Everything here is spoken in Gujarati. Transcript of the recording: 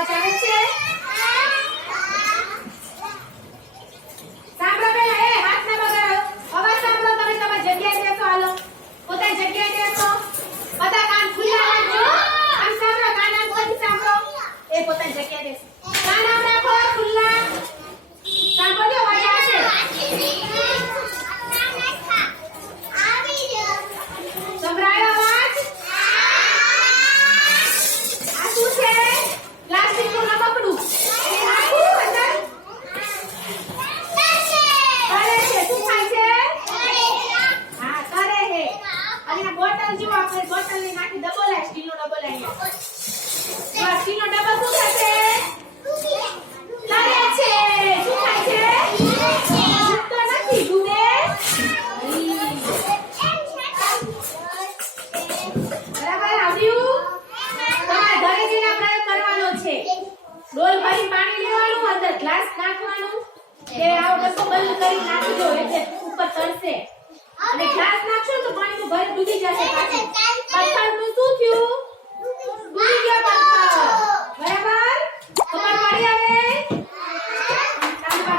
અવાજ આવે છે? સાંભળો પેલા એ હાથ ના બગાડો. અવાજ સાંભળો તમે તમારી જગ્યાએ બેસો હાલો. પોતાની જગ્યાએ બેસો. બધા કાન ખુલ્લા રાખજો. આમ સાંભળો કાન આમ ખોલી સાંભળો. એ પોતાની જગ્યાએ બેસો. કાન આમ રાખો ખુલ્લા. સાંભળજો અવાજ આવશે. સંભળાયો અવાજ? આ શું છે? પ્લાસ્ટિકનું રમકડું. એ નાખું અંદર. કરે છે. શું થાય છે? હા કરે છે. અને આ બોટલ જો આપણે બોટલની નાખી ડબો લાય સ્ટીલનો ડબો લાય. આ સ્ટીલનો ડબો શું થશે? કરે છે. શું થાય છે? ડૂબતો નથી. ડૂબે બરાબર આવ્યું? તમારે ઘરે જઈને પ્રયોગ કરવાનો છે. ડોલ ભરી પાણી લેવાનું, અંદર ગ્લાસ નાખવાનું. એ આવો ડબ્બો બંધ કરી નાખજો એટલે ઉપર તરશે. અને ગ્લાસ નાખશો તો પાણીનું ભર ડૂબી જશે પાછું. પથ્થરનું શું થયું? ડૂબી ગયો પથ્થર.